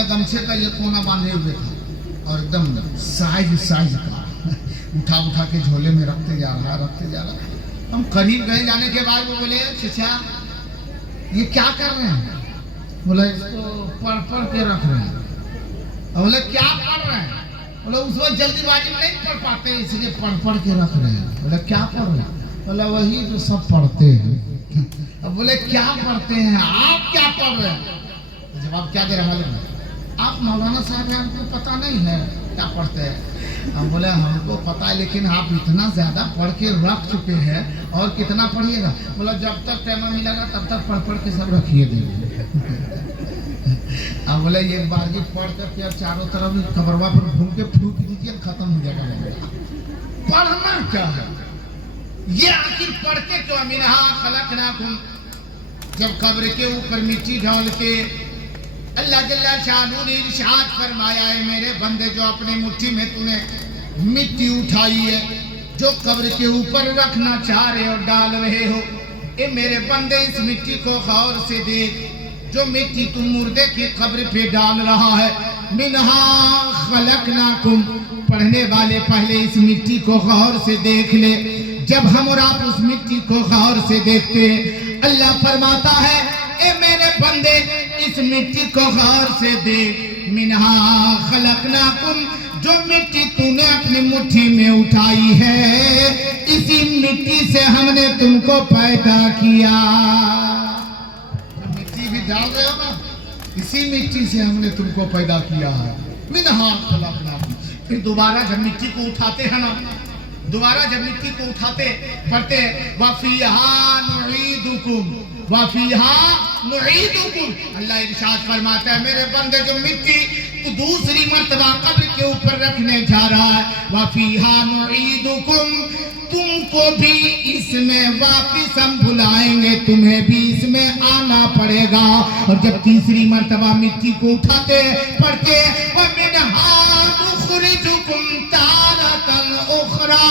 अपने गमछे का ये कोना बांधे हुए था और एकदम साइज साइज का उठा के झोले में रखते जा रहा। हम करीब गए, जाने के बाद वो बोले चचा ये क्या कर रहे हैं? बोले इसको पढ़ के रख रहे हैं। बोले क्या पढ़ रहे हैं? बोले उसमें जल्दीबाजी में नहीं पढ़ पाते इसलिए पढ़ के रख रहे हैं। बोले क्या पढ़ रहे हैं? बोले वही जो सब पढ़ते हैं। अब बोले क्या पढ़ते हैं? आप क्या पढ़ रहे हैं? जवाब क्या दे रहे मालूम है? आप मौलाना साहब हैं, हमको पता नहीं है क्या पढ़ते हैं। हम बोले हमको पता है, लेकिन आप इतना ज्यादा पढ़ के रख चुके हैं और कितना पढ़िएगा? बोला जब तक टाइम मिलेगा तब तक पढ़ के सब रखिए देंगे। अब बोले एक बार जी पढ़ करके अब चारों तरफ कबरवा पर घूम के फूक दीजिए, खत्म हो जाएगा। पढ़ना क्या है ये? आखिर पढ़ते क्यों? मिनहा खलकनाकुम, जब कब्र के ऊपर मिट्टी डाल के अल्लाह जल्ला शानू ने इरशाद फरमाया है मेरे बंदे जो अपने मुट्ठी में तूने मिट्टी उठाई है, जो कब्र के ऊपर रखना चाह रहे हो, डाल रहे हो, ए मेरे बंदे इस मिट्टी को गौर से देख। जो मिट्टी तुम मुर्दे की कब्र पे डाल रहा है, मिनहा खलकनाकुम, पढ़ने वाले पहले इस मिट्टी को गौर से देख ले। जब हम और आप उस मिट्टी को गौर से देखते हैं, अल्लाह फरमाता है ए मेरे बंदे इस मिट्टी को गौर से देख। मिनहा खलकनाकुम, जो मिट्टी तूने अपनी मुट्ठी में उठाई है, इसी मिट्टी से हमने तुमको पैदा किया। मिट्टी भी डाल रहे हो ना, इसी मिट्टी से हमने तुमको पैदा किया है। मिनहा खलकनाकुम। फिर दोबारा जब मिट्टी को उठाते हैं ना, दोबारा जब मिट्टी को उठाते पढ़ते वफीहा नुईदुकुम, वफीहा नुईदुकुम। अल्लाह इरशाद फरमाता है मेरे बंदे जो मिट्टी तू दूसरी मर्तबा कब्र के ऊपर रखने जा रहा है, वफीहा नुईदुकुम, तुमको भी इसमें वापिस हम बुलाएंगे, तुम्हें भी इसमें आना पड़ेगा। और जब तीसरी मर्तबा मिट्टी को उठाते पढ़ते वमिनहा नुखरिजुकुम तारतन उखरा,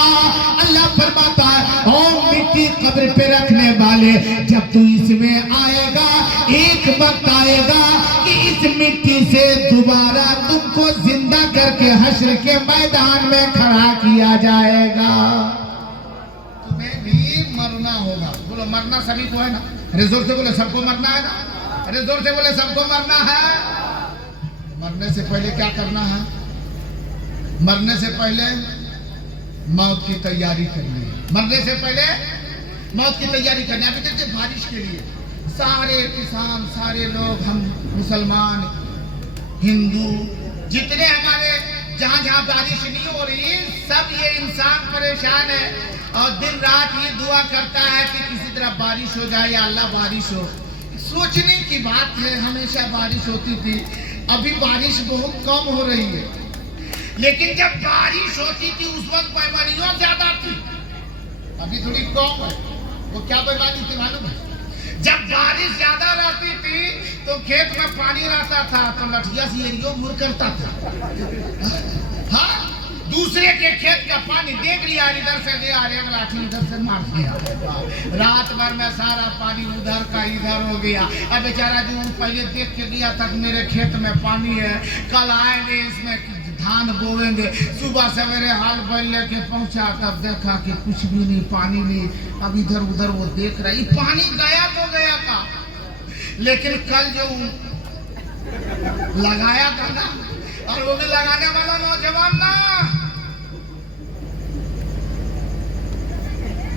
अल्लाह फरमाता है और मिट्टी कब्र पे रखने वाले जब तू इसमें आएगा, एक वक्त आएगा कि इस मिट्टी से दोबारा तुमको जिंदा करके हश्र के मैदान में खड़ा किया जाएगा। तुम्हें भी मरना होगा। बोलो मरना सभी को है ना? अरे जोर से बोले सबको मरना है ना? अरे जोर से बोले सबको मरना है। मरने से पहले क्या करना है? मरने से पहले मौत की तैयारी करनी है। मरने से पहले मौत की तैयारी करनी है। अभी देखते बारिश के लिए सारे किसान, सारे लोग, हम मुसलमान, हिंदू, जितने हमारे जहाँ जहाँ बारिश नहीं हो रही, सब ये इंसान परेशान है और दिन रात ये दुआ करता है कि किसी तरह बारिश हो जाए या अल्लाह बारिश हो। सोचने की बात है, हमेशा बारिश होती थी, अभी बारिश बहुत कम हो रही है, लेकिन जब बारिश होती थी उस वक्त बीमारियों ज्यादा थी, अभी थोड़ी कम है। वो क्या बीमारी थी मालूम है? जब बारिश ज्यादा रहती थी तो खेत में पानी रहता था तो लठिया से एरियो मुड़ करता था। हाँ, दूसरे के खेत का पानी देख लिया, इधर से ले आ रहे, लाठी इधर से मार दिया। रात भर में सारा पानी उधर का इधर हो गया। अब बेचारा जो पहले देख के गया था मेरे खेत में पानी है, कल आएंगे इसमें धान बोएंगे, सुबह सवेरे हाल बैल लेके पहुंचा, तब देखा कि कुछ भी नहीं, पानी नहीं। अब इधर उधर वो देख रहा, ये पानी गया तो गया था, लेकिन कल जो लगाया था ना, और वो भी लगाने वाला नौजवान ना,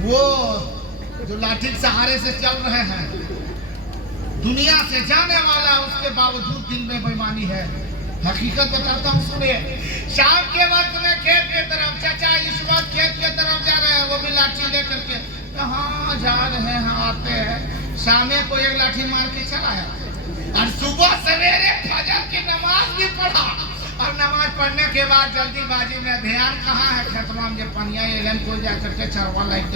वो जो लाठी के सहारे से चल रहे हैं, दुनिया से जाने वाला, उसके बावजूद दिल में बेईमानी है। हकीकत बताता हूँ सुनिए। शाम के वक्त में खेत के तरफ, चाचा इस वक्त खेत के तरफ जा रहे हैं, वो भी लाठी लेकर के कहाँ जा रहे हैं, आते हैं, शामे को एक लाठी मार के चला है। और सुबह सवेरे फजर की नमाज भी पढ़ा, और नमाज पढ़ने के बाद जल्दीबाजी में ध्यान कहाँ है खेतवा में, पनिया एलन को जा करके चरवा लाइक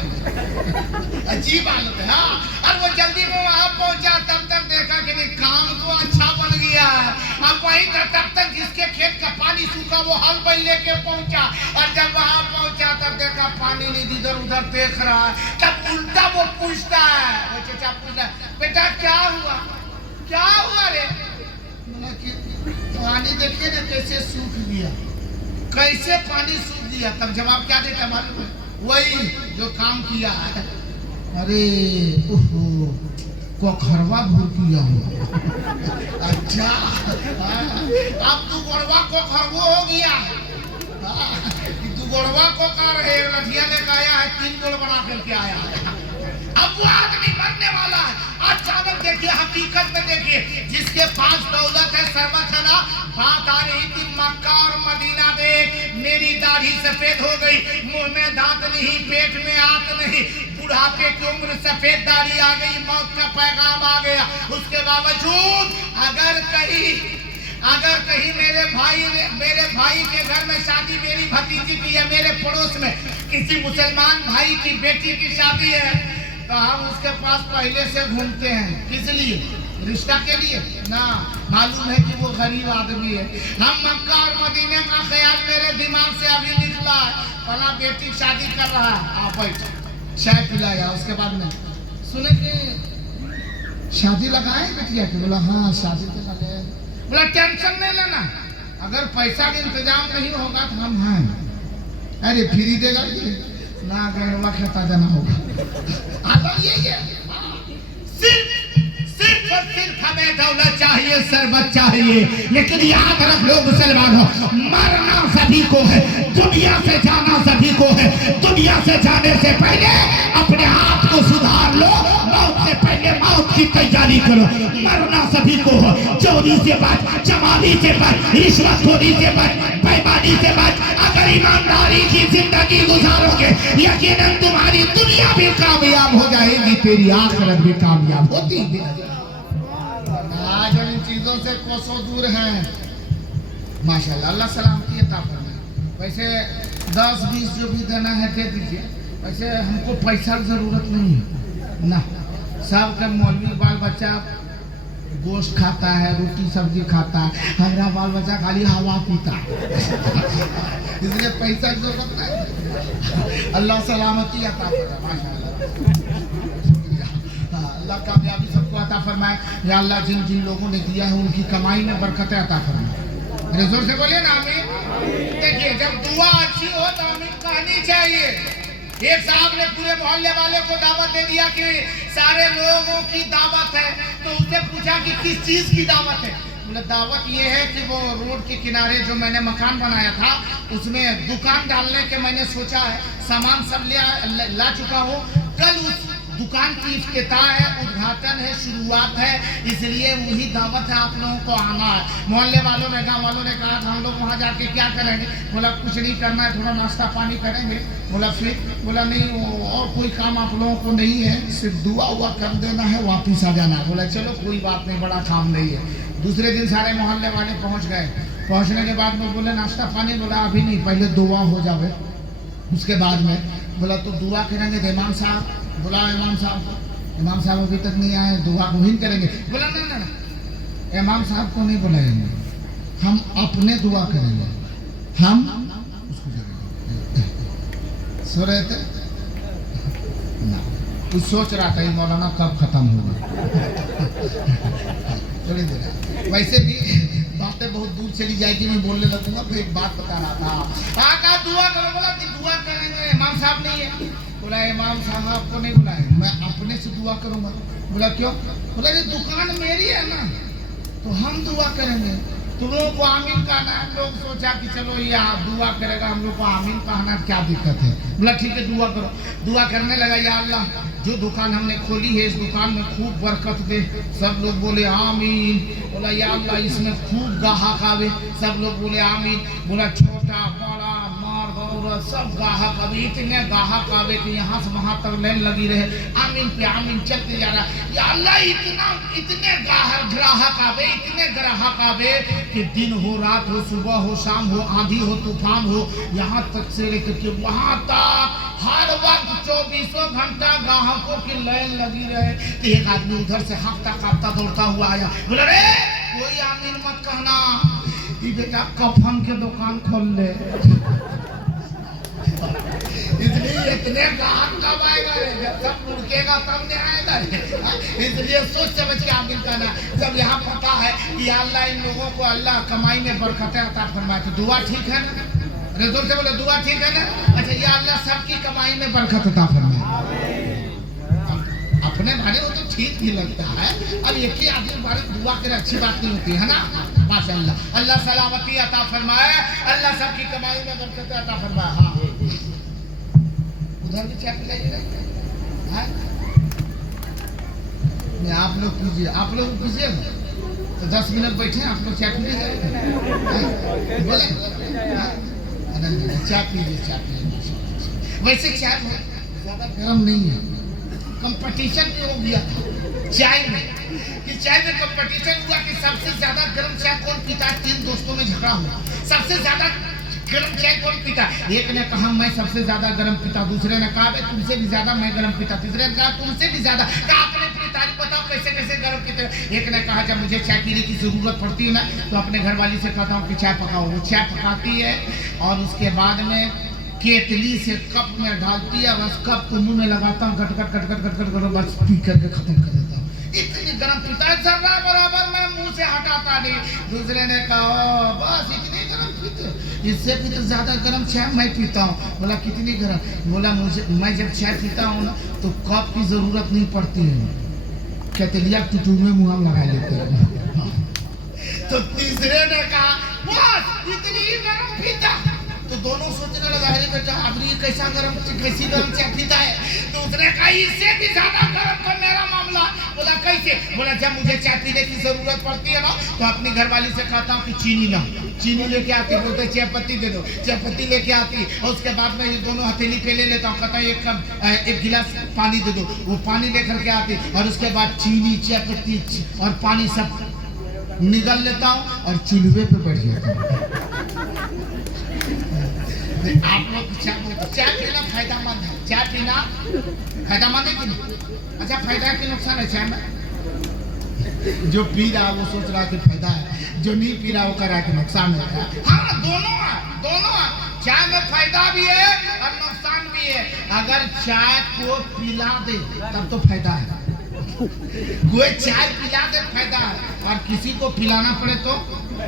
अजीब हालत है। हाँ, और वो जल्दी में वहां पहुंचा, तब तक देखा कि नहीं काम तो अच्छा बन गया है। अब वहीं तब तक जिसके खेत का पानी सूखा वो हल बैल लेके पहुंचा, और जब वहां पहुंचा तब देखा पानी नहीं, इधर उधर देख रहा है। तब उल्टा वो पूछता है, वो चचा पूछता है बेटा क्या हुआ, क्या हुआ रे? पानी देखिए ना कैसे सूख गया, कैसे पानी सूख गया। तब जवाब क्या देता मालूम है? वही जो काम किया है। अरे ओहो कोखरवा भूल किया हो। अच्छा अब तू गोड़वा कोखरवो हो गया। तू गोड़वा को कर रहे लठिया लेकर आया है, 3 गोल बना करके आया है। अब वो आदमी मरने वाला है। अचानक देखिए, हकीकत में देखिए, जिसके पास दौलत है सर्वत है ना, बात आ रही थी मक्का और मदीना देख, मेरी दाढ़ी सफेद हो गई, मुंह में दांत नहीं, पेट में आंत नहीं, बुढ़ापे की उम्र, सफेद दाढ़ी आ गई, मौत का पैगाम आ गया। उसके बावजूद अगर कहीं मेरे भाई के घर में शादी, मेरी भतीजी की है, मेरे पड़ोस में किसी मुसलमान भाई की बेटी की शादी है, तो हम उसके पास पहले से घूमते हैं। किस लिए? रिश्ता के लिए ना, मालूम है कि वो गरीब आदमी है। हम मक्का और मदीने का ख्याल मेरे दिमाग से अभी निकला है, फला बेटी शादी कर रहा है, आप बैठो, चाय पिलाया। उसके बाद में सुने कि शादी लगाए बेटिया की। बोला हाँ शादी तो लगे। बोला टेंशन नहीं लेना, अगर पैसा का इंतजाम नहीं होगा तो हम हैं। अरे फ्री देगा ना, गहवा खाता देना होगा। यही है, सिर्फ और सिर्फ हमें दौलत चाहिए, सरबत चाहिए, लेकिन याद रख लो मुसलमानों, मरना सभी को है, दुनिया से जाना सभी को है। दुनिया से जाने से पहले अपने आप को सुधार लो, मौत से पहले मौत की तैयारी करो। मरना सभी को हो, चोरी से बच, जमानी से बच, रिश्वतखोरी से बच, बेईमानी से बच। अगर ईमानदारी की जिंदगी गुजारोगे, यकीनन तुम्हारी दुनिया भी कामयाब हो जाएगी, तेरी आखिरत भी कामयाब होती है। आज इन चीजों से कोसों दूर हैं। माशाल्लाह, अल्लाह सलामती अता फरमाए। वैसे 10-20 जो भी देना है दे दीजिए, वैसे हमको पैसा की जरूरत नहीं है ना। सबका मौलवी बाल बच्चा गोश्त खाता है, रोटी सब्जी खाता है, हमारा बाल बच्चा खाली हवा पीता इसलिए पैसा की जरूरत नहीं। अल्लाह सलामती अता फरमाए। माशाल्लाह, अल्लाह कामयाबी सबको अता फरमाए। या अल्लाह जिन जिन लोगों ने दिया है उनकी कमाई में बरकतें अता फरमाए। जोर से बोलिए ना आमीन। देखिए, जब दुआ अच्छी हो तो आमीन कहनी चाहिए। एक साहब ने पूरे मोहल्ले वाले को दावत दे दिया कि सारे लोगों की दावत है, तो उससे पूछा कि किस चीज की दावत है। बोले दावत ये है कि वो रोड के किनारे जो मैंने मकान बनाया था उसमें दुकान डालने के मैंने सोचा है, सामान सब ला चुका हूँ। कल उस दुकान की इफ्तिताह है, उद्घाटन है, शुरुआत है, इसलिए वही दावत है, आप लोगों को आना है। मोहल्ले वालों ने, गाँव वालों ने कहा था हम लोग वहाँ जाके क्या करेंगे। बोला कुछ नहीं करना है, थोड़ा नाश्ता पानी करेंगे। बोला फिर? बोला नहीं और कोई काम आप लोगों को नहीं है, सिर्फ दुआ हुआ कर देना है, वापिस आ जाना है। बोला चलो कोई बात नहीं, बड़ा काम नहीं है। दूसरे दिन सारे मोहल्ले वाले पहुँच गए। पहुँचने के बाद में बोले नाश्ता पानी। बोला अभी नहीं, पहले दुआ हो जावे उसके बाद में। बोला तो दुआ करेंगे तो इमाम साहब, बुलाओ इमाम साहब। इमाम साहब अभी तक नहीं आए, दुआ को ही करेंगे। बोला ना, इमाम साहब को नहीं बुलाएंगे, हम अपने दुआ करेंगे, हम उसको करेंगे। सो रहे थे ना, कुछ सोच रहा था ये मौलाना कब खत्म होगा थोड़ी देर। वैसे भी बातें बहुत दूर चली जाएगी, मैं बोलने लगूंगा। फिर एक बात बता रहा था, कहा दुआ करो। बोला कि दुआ करेंगे, इमाम साहब नहीं है। बोला इमाम साहब आपको नहीं बुलाए, मैं अपने से दुआ करूंगा। बोला क्यों? बोला ये दुकान मेरी है ना, तो हम दुआ करेंगे, तुम लोगों को आमीन कहना है। लोग सोचा कि चलो ये दुआ करेगा, हम लोग को आमीन कहना क्या दिक्कत है। बोला ठीक है दुआ करो। दुआ करने लगा, या अल्लाह जो दुकान हमने खोली है इस दुकान में खूब बरकत दे। सब लोग बोले आमीन। बोला या अल्लाह इसमें खूब गाहक आवे। सब लोग बोले आमीन। बोला छोटा बड़ा मर्द औरत सब गाहक आवे, इतने गाहक आवे कि यहाँ से वहाँ तक लाइन लगी रहे, आमीन पे आमीन चलते जा रहा। या अल्लाह इतने ग्राहक आवे, इतने ग्राहक आवे कि दिन हो रात हो, सुबह हो शाम हो, आंधी हो तूफान हो, यहाँ तक से लेकर के वहाँ तक हर वक्त 24 घंटा ग्राहकों की लाइन लगी रहे। तो एक आदमी उधर से हाँफता कांपता दौड़ता हुआ आया। बोला रे कोई आमीन मत कहना, ये बेटा कफन के दुकान खोल ले इसलिए इतने ग्राहक कब आएगा रे? जब सब मुड़केगा तब नहीं आएगा रे। इसलिए सोच समझ के आमिल करना। जब यहाँ पता है कि अल्लाह इन लोगों को अल्लाह कमाई में बरकतें अता फरमाए तो दुआ ठीक है ना? अरे जोर से बोलो दुआ ठीक है ना? अच्छा ये अल्लाह सबकी कमाई में बरकत अता फरमाए। अपने बारे में तो ठीक ही लगता है, अब एक ही आदमी बारे में दुआ करे अच्छी बात नहीं होती है ना? माशाअल्लाह अल्लाह सलामती अता फरमाए, अल्लाह सबकी कमाई में बरकत अता फरमाए। हाँ उधर भी चाय पिलाइएगा। आप लोग कीजिए, आप लोग कीजिए तो 10 मिनट बैठे आप लोग चाय पीजिए। बोले चाय पीजिए, चाय पीजिए। वैसे चाय ज्यादा गर्म नहीं है, कंपटीशन भी हो गया चाय में कि चाय में कंपटीशन हुआ कि सबसे ज्यादा गर्म चाय कौन पीता है। 3 दोस्तों में झगड़ा हुआ, सबसे ज्यादा गर्म चाय कौन पीता। एक ने कहा मैं सबसे ज्यादा गर्म पीता, दूसरे ने कहा तुमसे भी ज्यादा मैं गर्म पीता, तीसरे ने कहा तुमसे भी ज्यादा। कहा अपने अपनी तारीफ बताओ कैसे कैसे गर्म पीते। एक ने कहा जब मुझे चाय पीने की जरूरत पड़ती है ना तो अपने घरवाली से कहता हूँ कि चाय पकाओ। वो चाय पकाती है और उसके बाद में केतली से कप में डालती है, बस कप को मुंह में लगाता हूँ, cut cut cut cut cut cut cut बस पी करके खत्म कर देता हूँ। इतनी गर्म पीता है, जरा बराबर मैं मुंह से हटाता नहीं। दूसरे ने कहा बस इतनी गर्म पीते, इससे भी तो ज्यादा गर्म चाय मैं पीता हूँ। बोला कितनी गर्म? बोला मुझे मैं जब चाय पीता हूँ ना तो कप की जरूरत नहीं पड़ती है, केतलिया टुटू में मुँह लगा लेते हैं। तो तीसरे ने कहा बस इतनी गर्म पीता। तो दोनों सोचने लगा अरे बेटा अब ये कैसा कैसी गर्म चाय पीता है। तो उसने कहा इससे भी ज्यादा गर्म का मेरा मामला। बोला कैसे? बोला जब मुझे चाय पीने की जरूरत पड़ती है ना तो अपनी घरवाली से कहता हूँ कि चीनी ला, चीनी लेके आती, बोलते चाय पत्ती दे दो, चाय पत्ती लेके आती और उसके बाद में ये दोनों हथेली पे ले लेता हूँ, कहता हूँ एक गिलास पानी दे दो, वो पानी लेकर के आती और उसके बाद चीनी चाय पत्ती और पानी सब निगल लेता हूँ और चूल्हे पे बैठ जाता हूँ। आप लोग चाय पीना फायदेमंद है, चाय पीना फायदेमंद है कि नहीं? अच्छा फायदा है कि नुकसान है चाय में? जो पी रहा है वो सोच रहा है कि फायदा है, जो नहीं पी रहा वो कर रहा है कि नुकसान है। हाँ दोनों है, दोनों है। चाय में फायदा भी है और नुकसान भी है। अगर चाय को पिला दे तब तो फायदा है, कोई चाय पिला दे फायदा है और किसी को पिलाना पड़े तो तो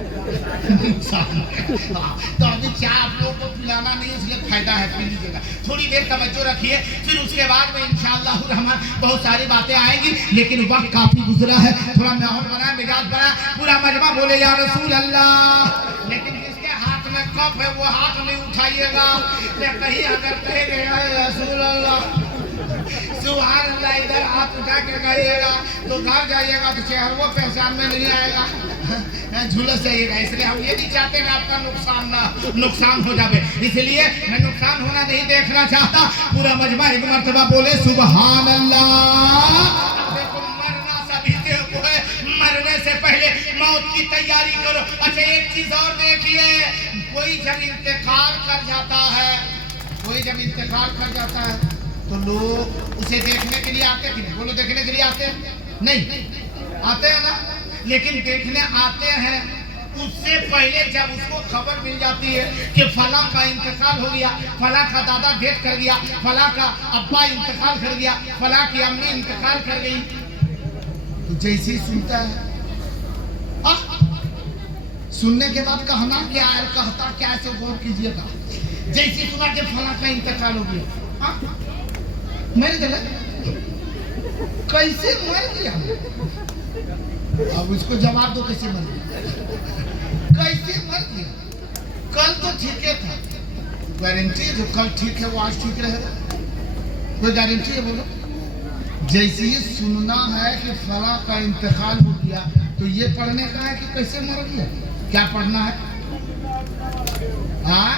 अभी चाय आप लोगों को पिलाना नहीं इसलिए फायदा है, पी लीजिएगा। थोड़ी देर तवज्जो रखिए, फिर उसके बाद में इंशाअल्लाह रहमान बहुत सारी बातें आएंगी, लेकिन वक्त काफी गुजरा है। थोड़ा माहौल बना, मिजाज बना, पूरा मजमा बोले या रसूल अल्लाह। लेकिन जिसके हाथ में कप है वो हाथ नहीं उठाइएगा, कहीं अगर कहेंगे या रसूल अल्लाह सुभान अल्लाह इधर हाथ उठा के कहिएगा तो घर जाइएगा तो चेहरों पहचान में नहीं आएगा, झुलस जाइएगा। इसलिए हम ये नहीं चाहते कि आपका नुकसान हो जाए, इसलिए मैं नुकसान होना नहीं देखना चाहता। पूरा मजमा एक मर्तबा बोले सुभान अल्लाह। देखो मरना सभी को है, मरने से पहले मौत की तैयारी करो। अच्छा एक चीज और देखिए, कोई जब इंतकाल कर जाता है, कोई जब इंतकाल कर जाता है तो लोग उसे देखने के लिए आते कि नहीं? बोलो देखने के लिए आते नहीं? आते हैं ना। लेकिन देखने आते हैं उससे पहले जब उसको खबर मिल जाती है कि फला का इंतकाल हो गया, फला का दादा डेथ कर गया, फला का अब्बा इंतकाल कर गया, फला की अम्मी इंतकाल कर गई, तो जैसे ही सुनता है सुनने के बाद कहना क्या है, कहता क्या ऐसे गौर कीजिएगा। जैसे सुना कि फला का इंतकाल हो गया, मर गया, कैसे मर गया? अब उसको जवाब दो कैसे मर गया, कैसे मर गया? कल तो ठीक था, गारंटी है जो कल ठीक है वो आज ठीक रहेगा? कोई गारंटी है? बोलो। जैसे ही सुनना है कि फला का इंतकाल हो गया तो ये पढ़ने का है कि कैसे मर गया, क्या पढ़ना है? हाँ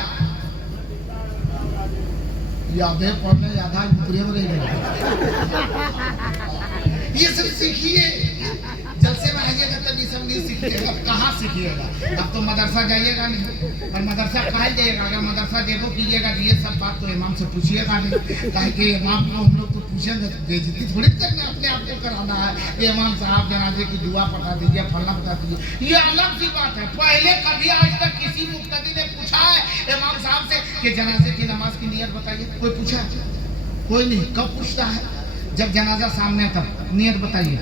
यादें पढ़ने यादा ऊपरे में रह, ये सब सीखिए। जब मदरसे में आइएगा तब ये सब नहीं सीखिएगा, कहाँ सीखिएगा? अब तो मदरसा जाइएगा नहीं, पर मदरसा कहाँ जाइएगा? अगर मदरसा देखो कीजिएगा तो ये सब बात तो इमाम से पूछिएगा नहीं, कहे कि इमाम को हम लोग तो पूछेंगे तो बेइज्जती थोड़ी करना, अपने आप को कराना है। इमाम साहब जनाजे की दुआ पढ़ा दीजिए, फलना बता दीजिए, ये अलग सी बात है। पहले कभी आज तक किसी मुक्तदी ने पूछा है इमाम साहब से कि जनाजे की नमाज की नियत बताइए? कोई पूछा? कोई नहीं। कब पूछता है? जब जनाजा सामने तब नियत बताइए।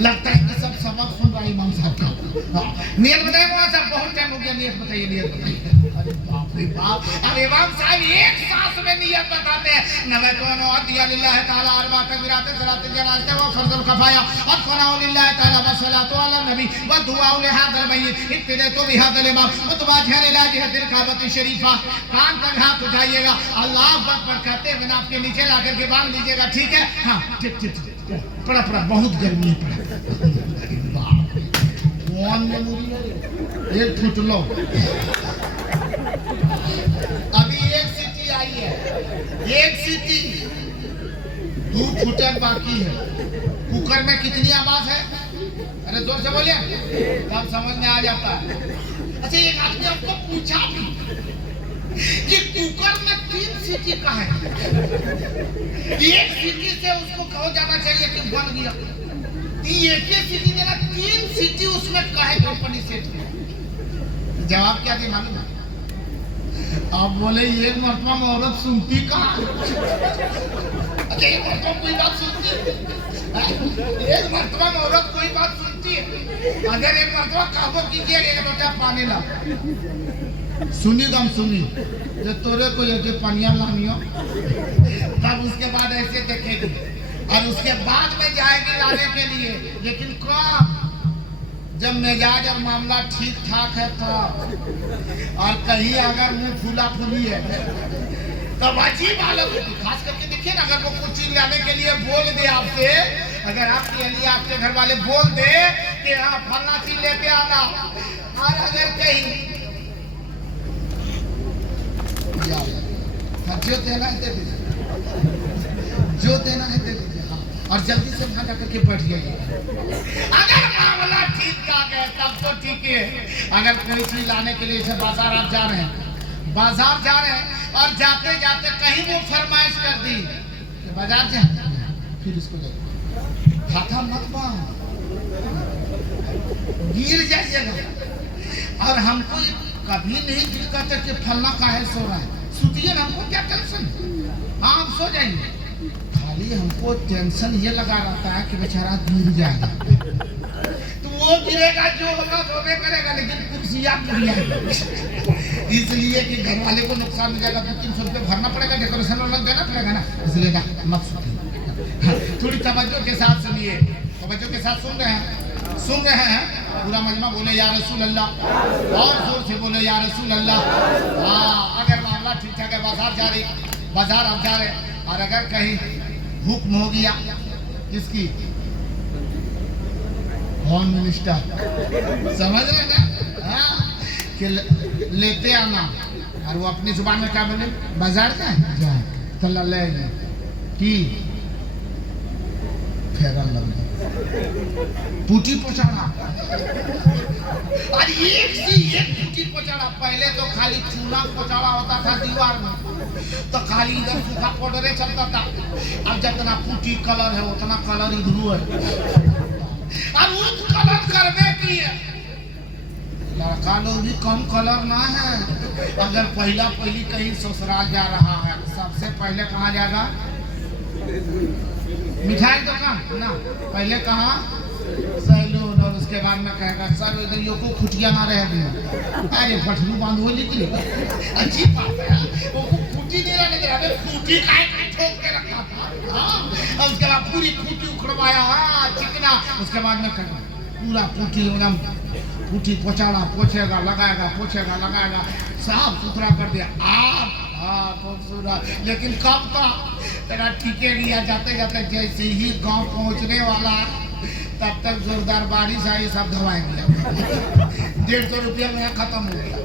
लगता है कि सब सबक सुन रहा है इमाम साहब का। नियत बताइए वहाँ से, बहुत टाइम हो गया, नियत बताइए, नियत बताइए। अरे बाप रे बाप, अब इमाम साहब एक सांस में नियत बताते हैं, नवैतुन अदिया लिल्लाहि ताला अरबा तकबीरात सलात जनाज़ा व फर्ज़ुल कफाया और फ़नाउ लिल्लाहि ताला व सलातु अला नबी व दुआ लिहाज़िल मय्यित इब्तिदातु बिहाज़िल इमाम व तुबाजहन इला जिहतिल काबति शरीफा। कान तक हाथ उठाइएगा, अल्लाह अकबर कहते बिना आपके नीचे ला करके बांध लीजिएगा, ठीक है? हाँ ठीक ठीक ठीक। पड़ा पड़ा, बहुत गर्मी पड़ा। कौन मेमोरी है? एक फुट लो। अभी एक सीटी आई है, एक सीटी, 2 फुटर बाकी है। कुकर में कितनी आवाज है? अरे जोर से बोलिए, तब समझ में आ जाता है। अच्छा, एक आदमी आपको पूछा भी कि कुकर में 3 सीटी का है, एक सीटी से उसको कहो जाना चाहिए कि बन गया, एक ही सीटी देना, 3 सीटी उसमें काहे कंपनी सेट किया? जवाब क्या दी मालूम है? आप बोले एक मरतबा में औरत सुनती कहाँ? अच्छा, एक मरतबा कोई बात सुनती है? एक मरतबा में औरत कोई बात सुनती है? अगर एक मरतबा काबू कीजिए, एक लोटा पानी ला, सुनी दम सुनी, जो तोरे को ये पानिया लानियो, तब उसके बाद ऐसे देखेगी और उसके बाद में जाएगी लाने के लिए। लेकिन कब? जब मिजाज और मामला ठीक ठाक है तब। और कहीं अगर मुंह फूला फूली है तब अजीब हालत होती। खास करके देखिए ना, अगर वो कुछ चीज लाने के लिए बोल दे आपसे, अगर आपके लिए आपके घर वाले बोल दे कि हाँ फलना चीज लेके आना, और अगर कहीं जो देना है दे दीजिए, जो देना है दे दीजिए, और जल्दी से वहां जाकर के बैठ जाइए। अगर मामला ठीक ठाक है तब तो ठीक है। अगर कोई चीज लाने के लिए बाजार आप जा रहे हैं, बाजार जा रहे हैं और जाते जाते कहीं वो फरमाइश कर दी कि बाजार जाए, फिर उसको हाथा मत बांध, गिर जाइएगा। और हमको कभी नहीं दिक्कत है कि फलना काहे सो रहा है, सुतिए ना, हमको क्या टेंशन? हाँ आप सो जाइए, खाली हमको टेंशन ये लगा रहता है कि बेचारा गिर जाएगा। तो वो गिरेगा, जो होगा वो करेगा, लेकिन कुर्सियाँ गिर जाएगी, इसलिए कि घर वाले को नुकसान हो जाएगा, 200-300 रुपये भरना पड़ेगा, डेकोरेशन अलग देना पड़ेगा ना, इसलिए ना मत सुनिए। थोड़ी तवज्जो के साथ सुनिए, तवज्जो के साथ सुन रहे हैं? सुन रहे हैं? पूरा मजमा बोले या रसूल अल्लाह, और जोर से बोले या रसूल अल्लाह। हाँ, अगर मामला ठीक ठाक है, बाजार जा रही, बाजार आप जा रहे, और अगर कहीं हुक्म हो गया किसकी? होम मिनिस्टर, समझ रहे ना? हाँ, कि लेते आना, और वो अपनी जुबान में क्या बोले? बाजार जाए तो ले की फेरन लग पुटी पहुंचाना, और एक से एक पुटी पहुंचाना। पहले तो खाली चूना पहुंचाना होता था दीवार में, तो खाली इधर सूखा पाउडर चलता था। अब जितना पुटी कलर है उतना कलर इधर है, और उस कलर करने की लड़का लोग भी कम कलर ना है। अगर पहली कहीं ससुराल जा रहा है, सबसे पहले कहाँ जाएगा? मिठाई दुकान ना, पहले कहाँ? सैलून, और उसके बाद में कहेगा सर इधर यो को खुटिया ना रह गया। अरे फटलू बांधो निकले, अच्छी बात है, वो खुटी नहीं रहने दे, खुटी का ठोक के रखा था। हाँ, और उसके बाद पूरी खुटी उखड़वाया, हाँ चिकना, उसके बाद में कहेगा पूरा खुटी एकदम खुटी पोछाड़ा, पोछेगा लगाएगा, पोछेगा लगाएगा, साफ सुथरा कर दिया। आप हाँ खूबसूरत, लेकिन कब का तेरा टिके गया, जाते जाते जैसे ही गांव पहुंचने वाला तब तक जोरदार बारिश आई, सब धवाएंगे। 150 रुपया में खत्म हो गया।